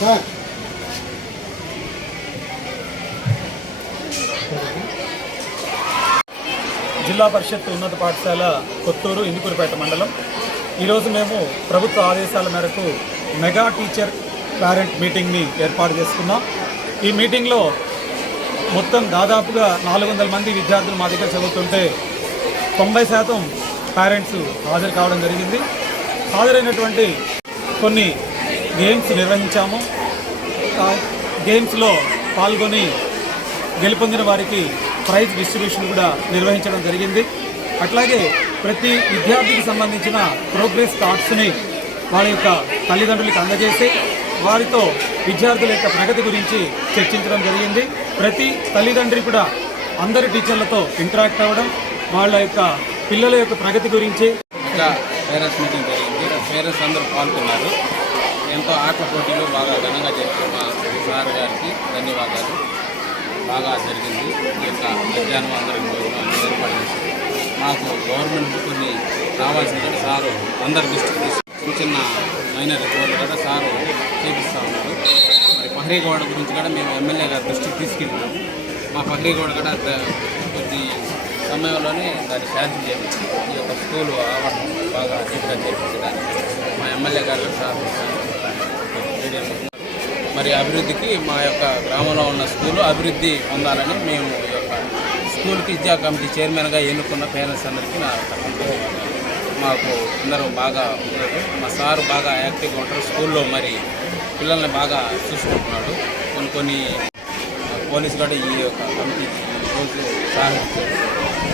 Sir. జిల్లా పరిషత్ ఉన్నత పాఠశాల కొత్తూరు ఇందుకూరుపేట మండలం. ఈరోజు మేము ప్రభుత్వ ఆదేశాల మేరకు మెగా టీచర్ పేరెంట్ మీటింగ్ని ఏర్పాటు చేసుకున్నాం. ఈ మీటింగ్లో మొత్తం దాదాపుగా నాలుగు వందల మంది విద్యార్థులు మా దగ్గర చదువుతుంటే తొంభై శాతం పేరెంట్స్ హాజరు కావడం జరిగింది. హాజరైనటువంటి కొన్ని గేమ్స్ నిర్వహించాము. గేమ్స్లో పాల్గొని గెలుపొందిన వారికి ప్రైజ్ డిస్ట్రిబ్యూషన్ కూడా నిర్వహించడం జరిగింది. అట్లాగే ప్రతి విద్యార్థికి సంబంధించిన ప్రోగ్రెస్ కార్డ్స్ని వాళ్ళ యొక్క తల్లిదండ్రులకు అందజేసి వారితో విద్యార్థుల యొక్క ప్రగతి గురించి చర్చించడం జరిగింది. ప్రతి తల్లిదండ్రి కూడా అందరి టీచర్లతో ఇంటరాక్ట్ అవ్వడం వాళ్ళ యొక్క పిల్లల యొక్క ప్రగతి గురించి పేరెంట్స్ మీటింగ్ జరిగింది. పేరెంట్స్ అందరూ పాల్గొన్నారు. ఎంతో ఆటల పోటీలు బాగా ఘనంగా జరిగిన మా సార్ గారికి ధన్యవాదాలు. బాగా జరిగింది. ఈ యొక్క మధ్యాహ్నం అందరికి భోజనం ఏర్పాటు చేశారు. మాకు గవర్నమెంట్ కొన్ని రావాల్సిన సారు అందరి దృష్టికి చిన్న చిన్న మైనర్ రిపోర్ట్లు కూడా సారు చేపిస్తూ ఉన్నారు. మరి పహరీగౌడ గురించి కూడా మేము ఎమ్మెల్యే గారి దృష్టికి తీసుకెళ్ళినాము మా పహరీగౌడ కూడా కొద్ది సమయంలోనే దాన్ని శాంతి చేయించి ఈ యొక్క స్కూలు ఆవరణ బాగా నీట్గా చేపించడానికి మా ఎమ్మెల్యే గారు సార్ మరి అభివృద్ధికి మా యొక్క గ్రామంలో ఉన్న స్కూలు అభివృద్ధి పొందాలని మేము ఈ యొక్క స్కూల్కి విద్యా కమిటీ చైర్మన్గా ఎన్నుకున్న పేరెంట్స్ అందరికీ నా తరఫున మాకు అందరూ బాగా ఉన్నారు. మా సార్ బాగా యాక్టివ్గా ఉంటారు. స్కూల్లో మరి పిల్లల్ని బాగా చూసుకుంటున్నాడు. కొన్ని కొన్ని పోలీసు కూడా ఈ యొక్క కమిటీ రోజు సహకరించారు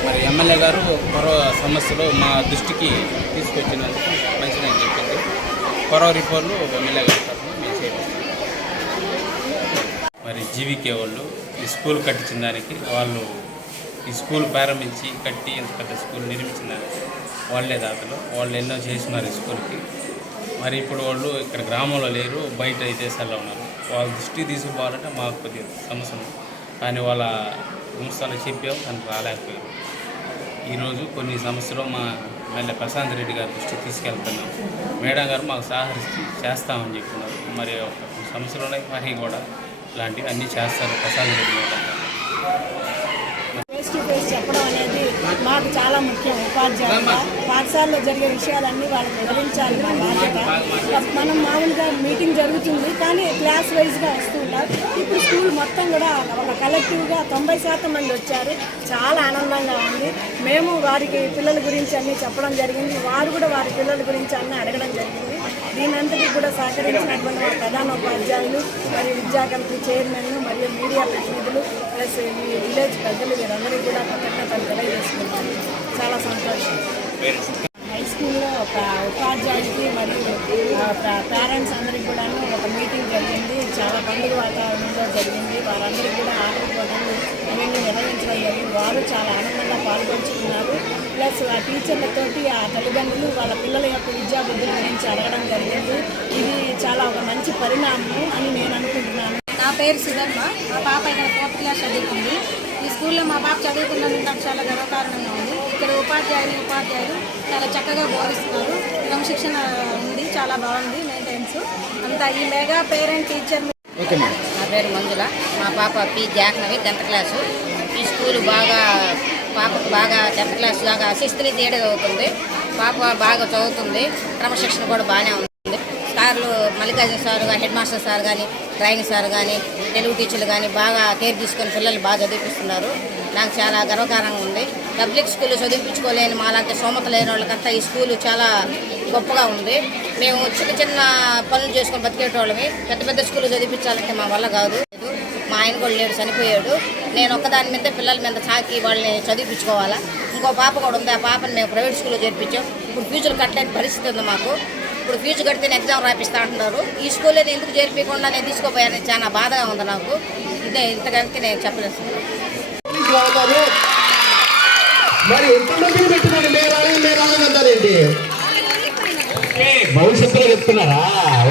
మరి ఎమ్మెల్యే గారు మరో సమస్యలు మా దృష్టికి తీసుకొచ్చినందుకు మంచిగా చెప్పింది. పొరవ రిపోర్ట్లు ఎమ్మెల్యే గారు తరఫున మరి జీవికే వాళ్ళు. ఈ స్కూల్ కట్టించిన దానికి వాళ్ళు ఈ స్కూల్ ప్రారంభించి కట్టి ఇంత పెద్ద స్కూల్ నిర్మించిన దానికి వాళ్ళే దాతలు వాళ్ళు ఎన్నో చేస్తున్నారు ఈ స్కూల్కి. మరి ఇప్పుడు వాళ్ళు ఇక్కడ గ్రామంలో లేరు బయట విదేశాల్లో ఉన్నారు. వాళ్ళ దృష్టి తీసుకుపోవాలంటే మాకు కొద్దిగా సమస్య ఉంది. కానీ వాళ్ళ సంస్థలు చెప్పాము కానీ రాలేకపోయారు ఈరోజు కొన్ని సమస్యలు మా ఎమ్మెల్యే ప్రశాంత్ రెడ్డి గారి దృష్టికి తీసుకెళ్తున్నాం. మేడం గారు మాకు సహకరించి చేస్తామని చెప్తున్నారు మరి ఒక సమస్యలు ఉన్నాయి మరి కూడా. ఇలాంటివి అన్నీ చేస్తారు గారు ఫేస్ టు ఫేస్ చెప్పడం అనేది మాకు చాలా ముఖ్యం ఉపాధ్యాయులుగా పాఠశాలలో జరిగే విషయాలన్నీ వాళ్ళకి వివరించాలి మా బాధ్యత. మనం మామూలుగా మీటింగ్ జరుగుతుంది కానీ క్లాస్ వైజ్గా వస్తూ ఉంటారు. ఇప్పుడు స్కూల్ మొత్తం కూడా ఒక కలెక్టివ్గా తొంభై శాతం మంది వచ్చారు. చాలా ఆనందంగా ఉంది. మేము వారికి పిల్లల గురించి అన్నీ చెప్పడం జరిగింది. వారు కూడా వారి పిల్లల గురించి అన్నీ అడగడం జరిగింది. దీనంతటికి కూడా సహకరించినటువంటి మా ప్రధాన ఉపాధ్యాయులు మరియు విద్యా కమిటీ చైర్మన్ మరియు మీడియా ప్రతినిధులు ప్లస్ ఈ విలేజ్ పెద్దలు వీరందరికీ కూడా కృతజ్ఞతలు తెలియజేసుకుంటాను చాలా సంతోషం. హై స్కూల్లో ఒక ఉపాధ్యాయుడికి మరియు పేరెంట్స్ అందరికి కూడా ఒక మీటింగ్ జరిగింది. చాలా పండుగ వాతావరణంలో జరిగింది. వారందరికీ కూడా ఆటల పోటీలు ఇవన్నీ నిర్వహించడం జరిగింది. వారు చాలా ఆనందంగా పాల్గొంచుకున్నారు. ప్లస్ ఆ టీచర్లతోటి ఆ తల్లిదండ్రులు వాళ్ళ పిల్లల యొక్క విద్యాబుద్ధుల గురించి అడగడం జరిగింది. పరిణామం అని నేను అనుకుంటున్నాను. నా పేరు సుధర్మ. మా పాప ఇక్కడ ఫోర్త్ క్లాస్ చదువుతుంది ఈ స్కూల్లో మా పాప చదువుతున్నందుకు నాకు చాలా గర్వకారణంగా ఉంది. ఇక్కడ ఉపాధ్యాయులు ఉపాధ్యాయులు చాలా చక్కగా బోధిస్తున్నారు. క్రమశిక్షణ ఉంది చాలా బాగుంది మెయింటెనెన్స్ అంతా ఈ మెగా పేరెంట్ టీచర్ నా పేరు మంజుల. మా పాప పి జాహ్నవి టెన్త్ క్లాసు ఈ స్కూల్ బాగా పాపకు బాగా టెన్త్ క్లాస్ దాకా సిక్స్త్ నుంచి ఏడే చదువుతుంది పాప బాగా చదువుతుంది. క్రమశిక్షణ కూడా బాగానే ఉంది. సార్లు మల్లికార్జున సార్ కానీ హెడ్ మాస్టర్ సార్ కానీ డ్రాయింగ్ సార్ కానీ తెలుగు టీచర్లు కానీ బాగా కేర్ తీసుకొని పిల్లలు బాగా చదివిపిస్తున్నారు. నాకు చాలా గర్వకారంగా ఉంది. పబ్లిక్ స్కూల్ చదివించుకోలేని మాలాంటి సోమత లేని వాళ్ళకంతా ఈ స్కూల్ చాలా గొప్పగా ఉంది. మేము చిన్న చిన్న పనులు చేసుకొని బతికేటోళ్ళమే. పెద్ద పెద్ద స్కూల్ చదివించాలంటే మా వల్ల కాదు. మా ఆయన కూడా లేడు చనిపోయాడు. నేను ఒక్కదాని మీద పిల్లల మీద సాకి వాళ్ళని చదివించుకోవాలా? ఇంకో పాప కూడా ఉంది. ఆ పాపని మేము ప్రైవేట్ స్కూల్లో చేర్పించాం. ఇప్పుడు ఫ్యూచర్ కట్టలేని పరిస్థితి ఉంది మాకు. ఇప్పుడు ఫీజు కడితేనే ఎగ్జామ్ రాపిస్తా అంటున్నారు. ఈ స్కూల్లో నేను ఎందుకు చేర్పించకుండా నేను తీసుకుపోయాను? చాలా బాధగా ఉంది నాకు. ఇదే ఇంతకంటే నేను చెప్పలేదు మరి ఎంతమందిని పెట్టుకోండి అంటారేంటి భవిష్యత్తులో చెప్తున్నారా?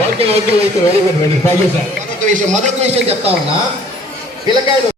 Okay okay very good very thank you sir మరొక విషయం మరొక విషయం చెప్తా ఉన్నా. పిల్లకాయలు